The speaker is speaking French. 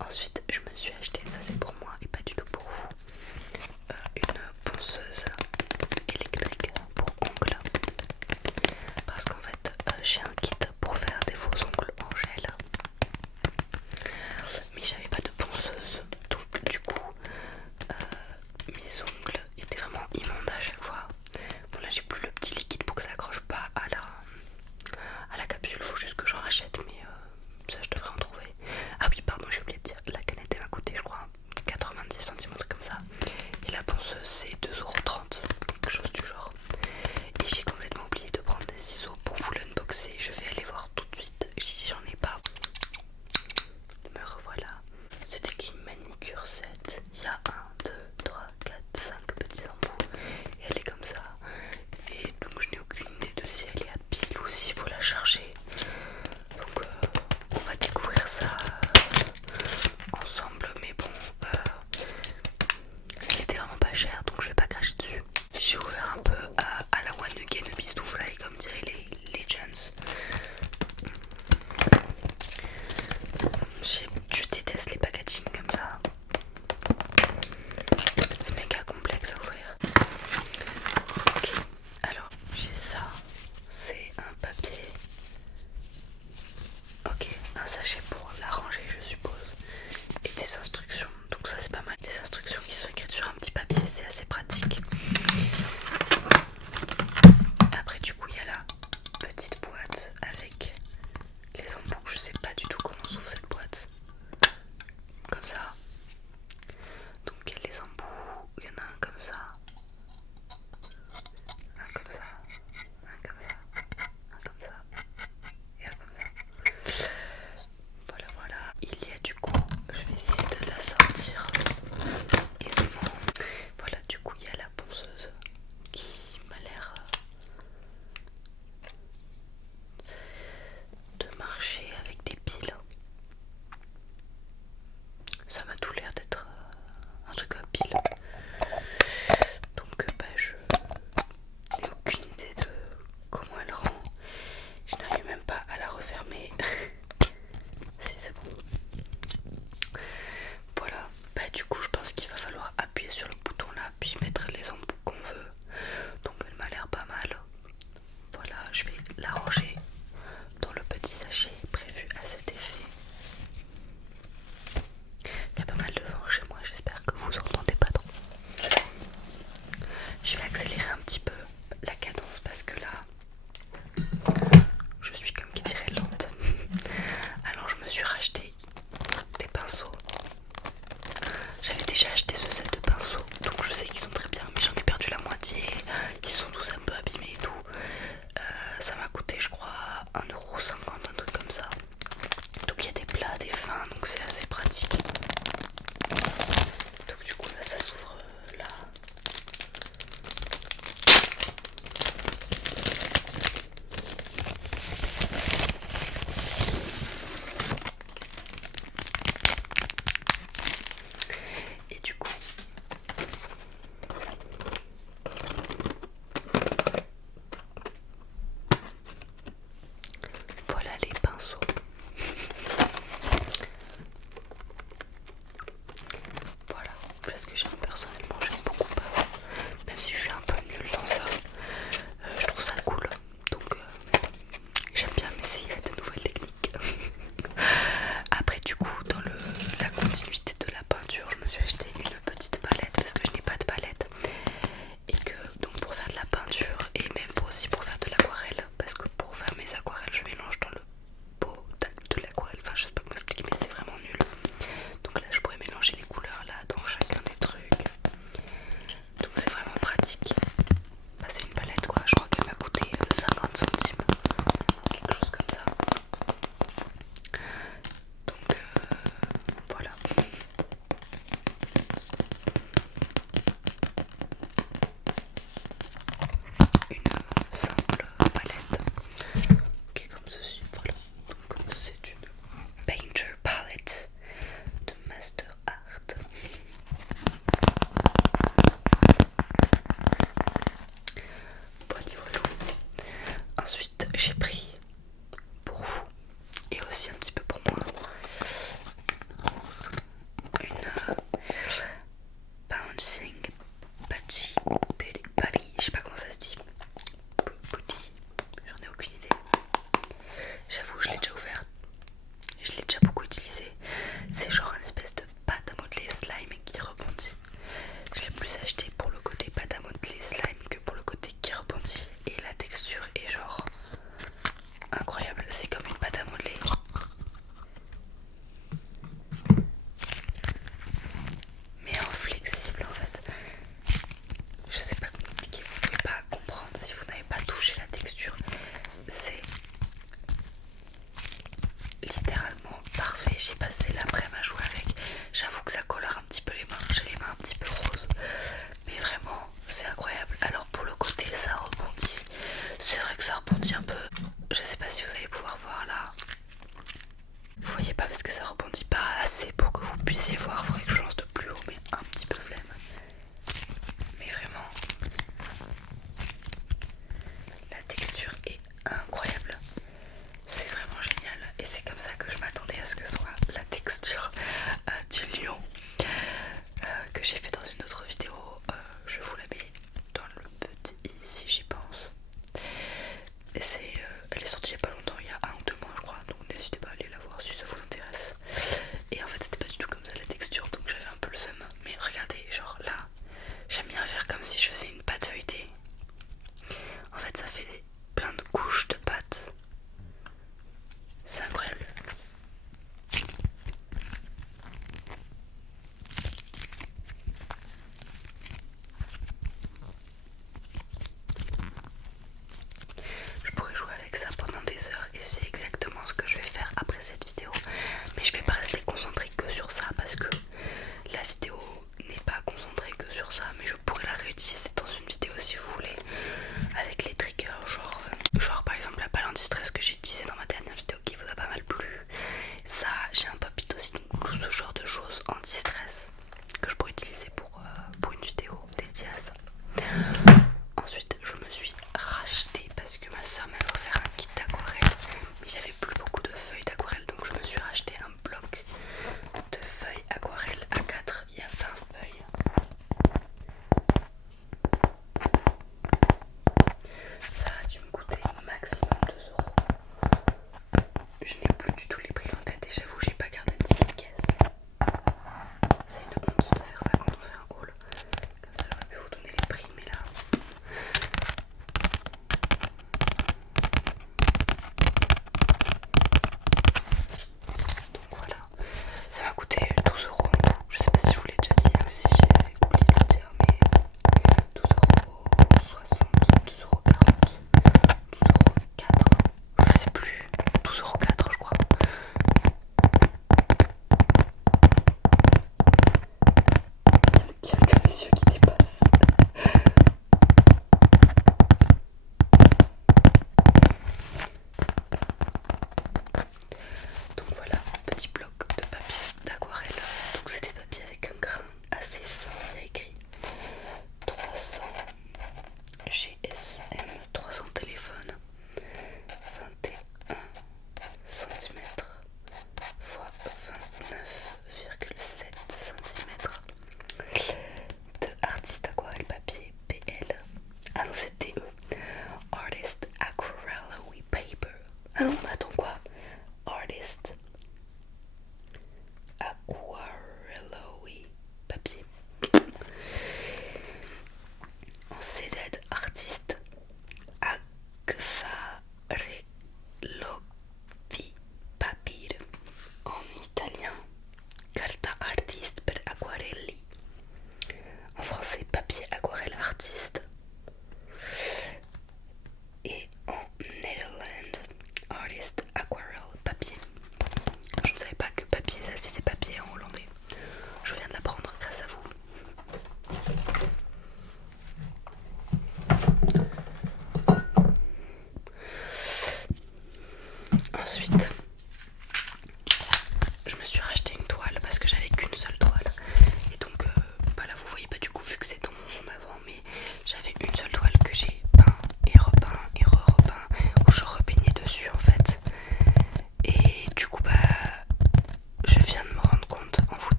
Ensuite je me suis acheté, ça c'est pour moi et pas du tout pour vous, une ponceuse électrique pour ongles. Parce qu'en fait j'ai un kit pour faire des faux ongles en gel, mais j'avais pas de ponceuse, donc du coup mes ongles étaient vraiment immondes à chaque fois. Bon là j'ai plus le petit liquide pour que ça accroche pas à la capsule, faut juste que j'en rachète, mais ça je devrais en trouver. Ah oui pardon, j'ai oublié de dire, la canette elle m'a coûté je crois 90 centimes, un truc comme ça, et la ponceuse c'est 2,30 €, quelque chose du genre. Et j'ai complètement oublié de prendre des ciseaux pour vous l'unboxer, je vais aller voir tout de suite si j'en ai pas. Me revoilà. C'était qui manicure 7. Il y a 1, 2, 3, 4, 5 petits embouts. Et elle est comme ça. Et donc je n'ai aucune idée de si elle est à pile ou s'il faut la charger. Donc on va découvrir ça ensemble. Mais bon, elle était vraiment pas chère donc je vais pas cracher dessus. J'ai ouvert un peu à la One Again Bistoufly comme diraient les Legends. Je déteste les packaging comme ça. C'est méga complexe à ouvrir. Ok, alors j'ai ça. C'est un papier. Ok, un sachet pour la ranger je suppose. Et des instructions. Donc ça c'est pas mal. Les instructions qui sont écrites sur un petit papier, c'est assez pratique. Après du coup il y a la petite boîte avec les embouts. Je sais pas du tout comment s'ouvre cette boîte. Comme ça. Donc il y a les embouts, il y en a un comme ça, un comme ça, un comme ça, un comme ça et un comme ça. Voilà voilà. Il y a du coup, je vais essayer de la sortir aisément. Voilà du coup il y a la ponceuse qui m'a l'air de marcher avec des piles. Ça m'a tout l'air d'être un truc à pile. Donc bah je n'ai aucune idée de comment elle rend. Je n'arrive même pas à la refermer. Si c'est bon. Voilà. Bah du coup je pense qu'il va falloir appuyer sur le bouton là puis mettre les embouts qu'on veut. Donc elle m'a l'air pas mal. Voilà, je vais la ranger dans le petit sachet prévu à cet effet. Il y a pas mal de vent chez moi, j'espère que vous entendez pas trop. Je vais accélérer un petit peu la cadence parce que là je suis comme qui dirait lente. Alors je me suis racheté des pinceaux. J'avais déjà acheté ce set de pinceaux, donc je sais qu'ils sont très bien, mais j'en ai perdu la moitié. Ils sont tous un peu abîmés et tout. Ça m'a coûté je crois 1,50 €, un truc comme ça. Donc il y a des plats, des fins, donc c'est assez pratique. Donc du coup là ça s'ouvre là. Et du coup voilà les pinceaux. Voilà, parce que personnellement j'aime beaucoup pas, même si je suis un peu nulle dans ça, je trouve ça cool, donc j'aime bien m'essayer à de nouvelles techniques. Après du coup dans la continuité de la peinture, je me suis acheté une petite palette parce que je n'ai pas de palette, et que donc pour faire de la peinture et même aussi pour faire de l'aquarelle, parce que pour faire mes aquarelles je mélange dans le pot de l'aquarelle, enfin je sais pas comment expliquer mais c'est vraiment nul. Donc là je pourrais mélanger les couleurs là dans chacun des trucs. Donc c'est vraiment pratique. Bah, c'est une palette quoi, je crois qu'elle m'a coûté 50 centimes. Quelque chose comme ça. Donc voilà. que ça colore un petit peu les mains. J'ai les mains un petit peu roses, mais vraiment c'est incroyable.